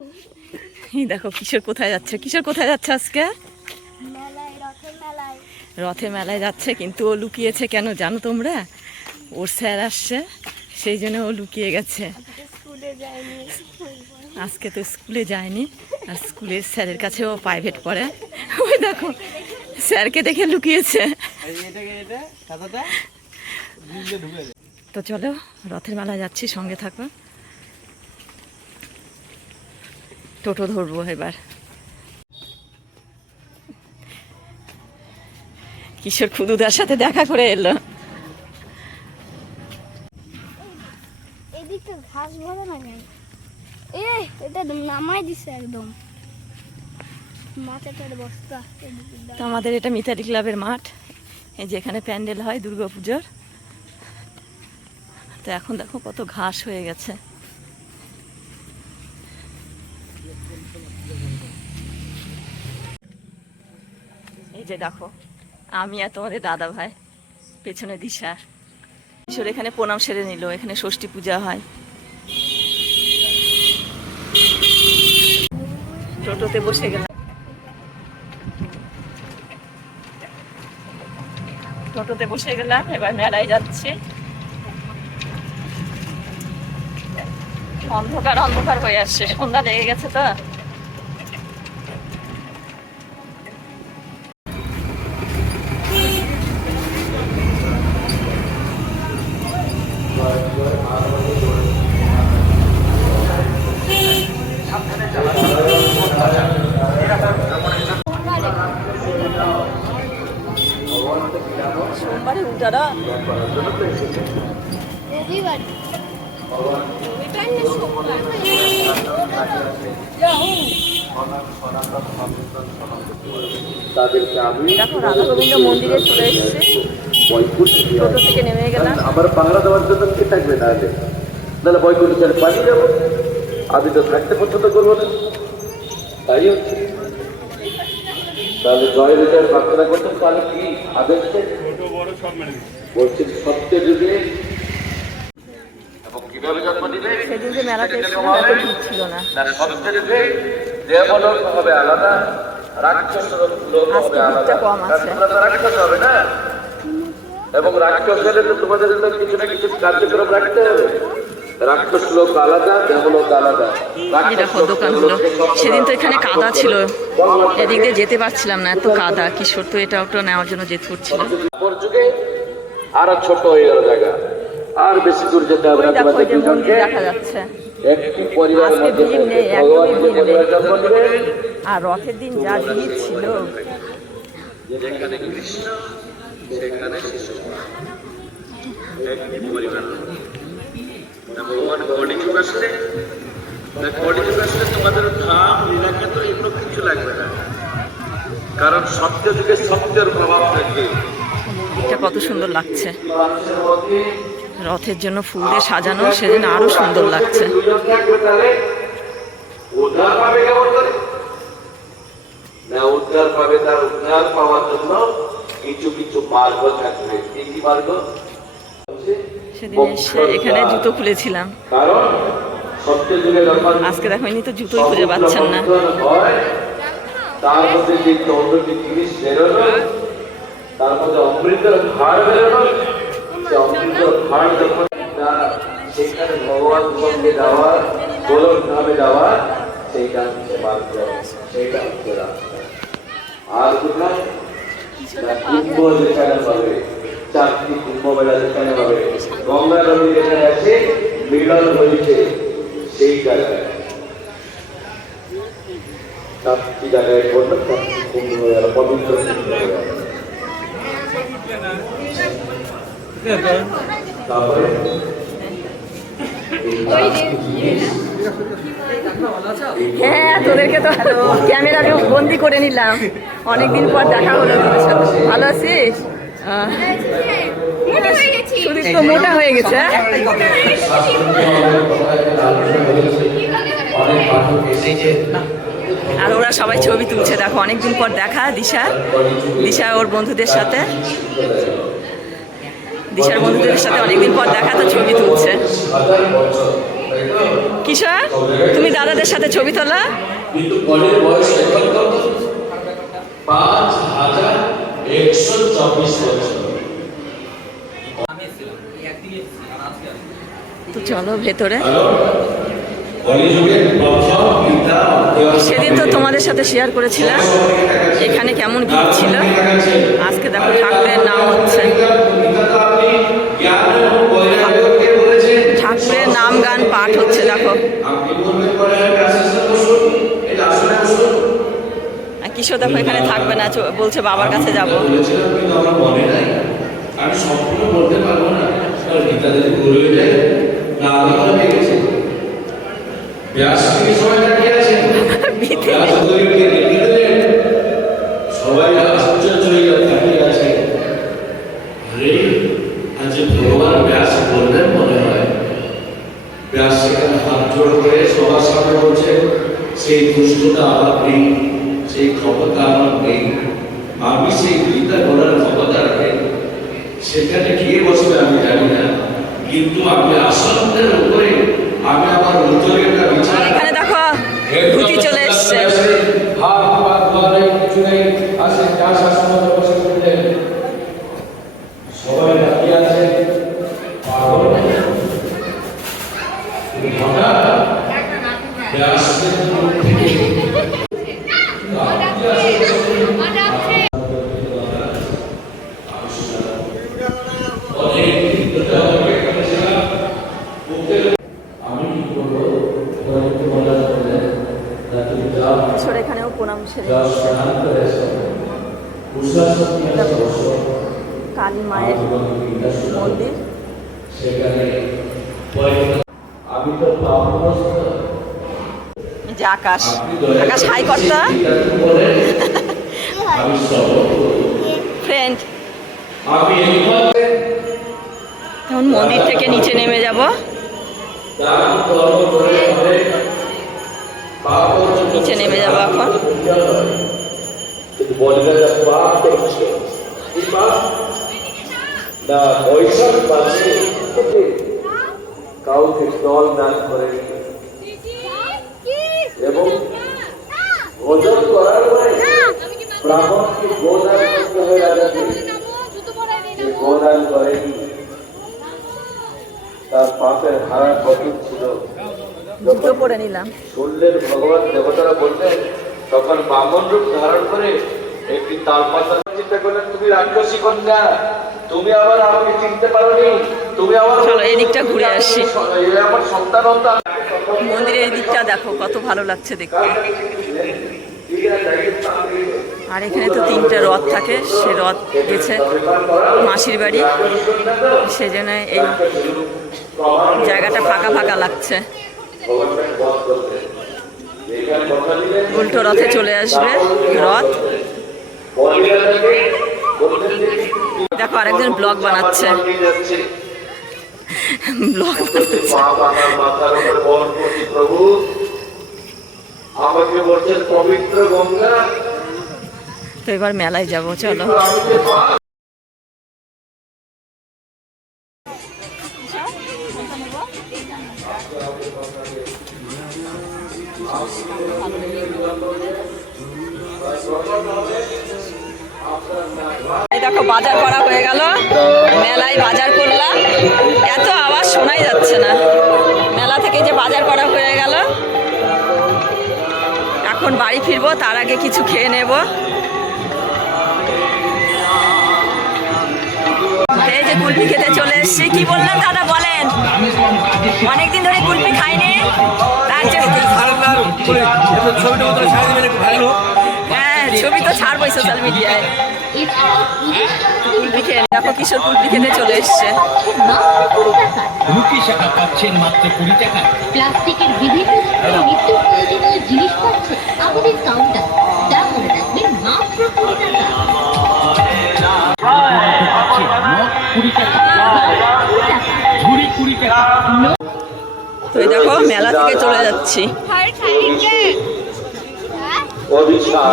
এই দেখো কিশোর কোথায় যাচ্ছে। কিশোর কোথায় যাচ্ছে আজকে? রথে মেলায় যাচ্ছে, কিন্তু ও লুকিয়েছে কেন জানো তোমরা? ওর স্যার আসছে, সেই জন্য ও লুকিয়ে গেছে। আজকে তো স্কুলে যায়নি, আর স্কুলের স্যারের কাছে ও প্রাইভেট পড়ে। ওই দেখো স্যারকে দেখে লুকিয়েছে। তো চলো রথের মেলায় যাচ্ছি, সঙ্গে থাকো। টোটো ধরবো এবার। কিশোর খুদুদার সাথে দেখা করে এলো। এদিকে ঘাস ভরে না কেন? এটা নামাই দিছে একদম মাথাটার বস্তা। তো আমাদের এটা মিতালি ক্লাবের মাঠ, এই যে এখানে প্যান্ডেল হয় দুর্গাপুজোর। তো এখন দেখো কত ঘাস হয়ে গেছে। এই যে দেখো আমি আর তোমাদের দাদা ভাই, পেছনে দিশা। কিশোর এখানে প্রণাম সেরে নিল, এখানে ষষ্ঠী পূজা হয়। টোটোতে বসে গেলাম, টোটোতে বসে গেলাম, এবার মেলায় যাচ্ছি। অন্ধকার অন্ধকার হয়ে আসছে, সন্ধ্যা লেগে গেছে তো। সোমবারে উঠারা রবিবার দেখো রাধা গোবিন্দ মন্দিরে চলে এসেছে, টোটো থেকে নেমে গেলাম। আমার পাহারা দেওয়ার জন্য কে থাকবে? তাহলে বয়কুট ছেড়ে পালিয়ে যাবো। আমি তো থাকতে পছন্দ করবো না, তাই হচ্ছে। তাহলে জয় বিজয়ের প্রার্থনা করতেন, তাহলে কি আদেশ বলছেন? সত্যের যুগে এবং কিভাবে জন্ম নিলে সেদিন যে মেলাতে এসেছিলাম এত ভিড় ছিল না। সত্যের যুগে দেবলোক হবে আলাদা, রাক্ষস লোক হবে আলাদা। রাক্ষস হবে না, এবং রাক্ষস হলে তো তোমাদের জন্য কিছু না কিছু কার্যক্রম রাখতে হবে। রাক্ষস লোক আলাদা, দেবলোক আলাদা। এই দেখো দোকানগুলো, সেদিন তো এখানে কাদা ছিল, এদিক দিয়ে যেতে পারছিলাম না, এত কাদা। কিশোর তো এটা ওটা নেওয়ার জন্য যেতে হচ্ছিল। যুগে আরো ছোট হয়ে গেল জায়গা, আর বেশি দূর যেতে হবে না। দেখো যে মন্দির দেখা যাচ্ছে, একটি পরিবার আজকে ভিড় নেই, একদমই ভিড় নেই। আর রথের দিন যা ভিড় ছিল। যেখানে কৃষ্ণ সেখানে শিশু, একটি পরিবার। ভগবান কলিযুগ আসলে, কলিযুগ আসলে তোমাদের ধাম লীলাক্ষেত্র এগুলো কিছু লাগবে না, কারণ সত্য যুগে সত্যের প্রভাব থাকবে। এটা কত সুন্দর লাগছে, রথের জন্য ফুল দিয়ে সাজানো, সেদিন আরো সুন্দর লাগছে। উদ্ধার পাবে কেমন করে? না উদ্ধার পাবে, তার উদ্ধার পাওয়ার জন্য কিছু কিছু মার্গ থাকবে। কি কি মার্গ? সেদিন এসে এখানে জুতো খুলেছিলাম, কারণ সত্য যুগে যখন আজকে দেখো ইনি তো জুতোই খুঁজে পাচ্ছেন না। তার মধ্যে যে 14টি জিনিস বেরোনো, তার মধ্যে অমৃতের ভাড় বেরোনো, সে অমৃতের ভাড় যখন সেখানে ভগবান সঙ্গে যাওয়ার, গোলক ধামে যাওয়ার, সেইটা হচ্ছে মার্গ, সেইটা হচ্ছে রাস্তা। আর কোথায়? কুম্ভ যেখানে পাবে, 4টি কুম্ভ মেলা যেখানে হবে, গঙ্গা নদী যেখানে আছে মিলন হয়েছে, সেই জায়গায় 4টি জায়গায় বললো 4টি কুম্ভ মেলা, পবিত্র কুম্ভ মেলা। তারপরে হ্যাঁ, তোদেরকে তো ক্যামেরা বন্দি করে নিলাম, অনেকদিন পর দেখা হলো তোদের সাথে। ভালো আছিস? শরীর তো মোটা হয়ে গেছে। আর ওরা সবাই ছবি তুলছে, দেখো অনেকদিন পর দেখা। দিশা ওর বন্ধুদের সাথে, দিশার বন্ধুদের সাথে অনেকদিন পর দেখা, তো ছবি তুলছে। কিশোর, তুমি দাদাদের সাথে ছবি তোলা? কিন্তু কলের বয়স এখন কত? 5124 বছর। তো চলো ভেতরে। কলিযুগের প্রথম গীতা সেদিন তো তোমাদের সাথে শেয়ার করেছিলাম এখানে কেমন ভিড় ছিল। আজকে দেখো ঠাকুরের নাম হচ্ছে, ঠাকুরের নাম গান পাঠ হচ্ছে। দেখো কিশোর দেখো এখানে থাকবে না, বলছে বাবার কাছে যাবো। আমি সম্পূর্ণ বলতে পারবো না, কারণ গীতা যদি ভুল হয়ে যায় না আলাদা হয়ে গেছে। ব্যাস থেকে সবাই তাকিয়ে আছেন, ব্যাস ওদেরকে রেখে দিলেন, সবাই আশ্চর্য হয়ে তাকিয়ে আছে। আরে আজ ভগবান ব্যাস বললেন মনে হয়। ব্যাস সেখানে হাত জোড় করে সবার সামনে বলছে, সেই দুষ্টতা আমার নেই, সেই ক্ষমতা আমার নেই, আমি সেই গীতা বলার ক্ষমতা রাখি। সেখানে গিয়ে বসবে আমি জানি না, কিন্তু আমি আসনের উপরে আমি আমার উত্তরেরটা বিচার। এখানে দেখো ধুতি চলে এসছে। হাত পা ধোয়া নেই, কিছু নেই, আসে যা শাসন বসে পড়লেন, সবাই তাকিয়ে আছে। পাগল হঠাৎ ব্যাসের মুখ থেকে এখানেও প্রণাম সেরে কালী মায়ের মন্দির। যে আকাশ, আকাশ হাই কর্তা ফ্রেন্ড। এখন মন্দির থেকে নিচে নেমে যাব। নিচে নেমে যাবো এখন। কাউকে জল দান করে এবং ভোজন করার পরে ব্রাহ্মণকে গোদান করতে হয়। রাজাকে গোদান করেনি, তার পাপের হারা কত ছিল। জুতো পরে নিলাম, শুনলেন ভগবান দেবতারা বললেন, তখন বামন রূপ ধারণ করে একটি তালপাতা চিন্তা করলেন, তুমি রাক্ষসী কন্যা, তুমি আবার আমাকে চিনতে পারোনি, তুমি আবার চলো এই দিকটা ঘুরে আসি। আমার সন্তান। মন্দিরের এই দিকটা দেখো কত ভালো লাগছে দেখতে। আর এখানে তো 3টে রথ থাকে, সে রথ গেছে মাসির বাড়ি, সেজন্য এই জায়গাটা ফাঁকা ফাঁকা লাগছে। উল্টো রথে চলে আসবে রথ। দেখো আরেকজন ব্লগ বানাচ্ছে, ব্লগ প্রভু আমাকে বলছেন পবিত্র গঙ্গা। তো এবার মেলায় যাবো, চলো। এই দেখো বাজার করা হয়ে গেল, মেলায় বাজার করলাম। এত আওয়াজ শোনাই যাচ্ছে না। মেলা থেকে যে বাজার করা হয়ে গেল, এখন বাড়ি ফিরবো, তার আগে কিছু খেয়ে নেব। এই যে কুলফি খেতে চলে এসেছি। কি বললেন দাদা বলেন? অনেকদিন ধরে কুলফি খাইনি, তার জন্য হ্যাঁ ছবি তো ছাড়বোই সোশ্যাল মিডিয়ায়। কুলফি খেয়ে দেখো কিশোর কুলফি খেতে চলে এসছে। প্লাস্টিকের বিভিন্ন নিত্য প্রয়োজনীয় জিনিস পাচ্ছে আমাদের কাউন্টার, যা মনে রাখবেন মাত্র 20 টাকা। তো এই দেখো মেলা থেকে চলে যাচ্ছি,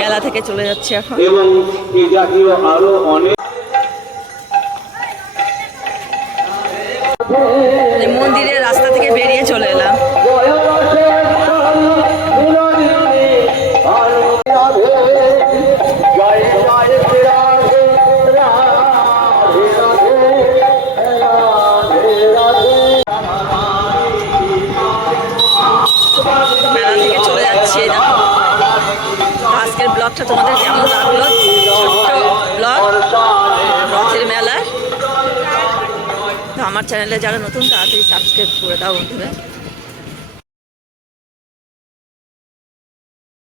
মেলা থেকে চলে যাচ্ছি এখন। এবং এই জাতীয় আরো অনেক মন্দিরের রাস্তা থেকে বেরিয়ে চলে এলাম। ব্লগটা তোমাদের কেমন লাগলো, ছোট্ট ব্লগ রথের মেলা। তো আমার চ্যানেলে যারা নতুন তাড়াতাড়ি সাবস্ক্রাইব করে দাও বন্ধুরা।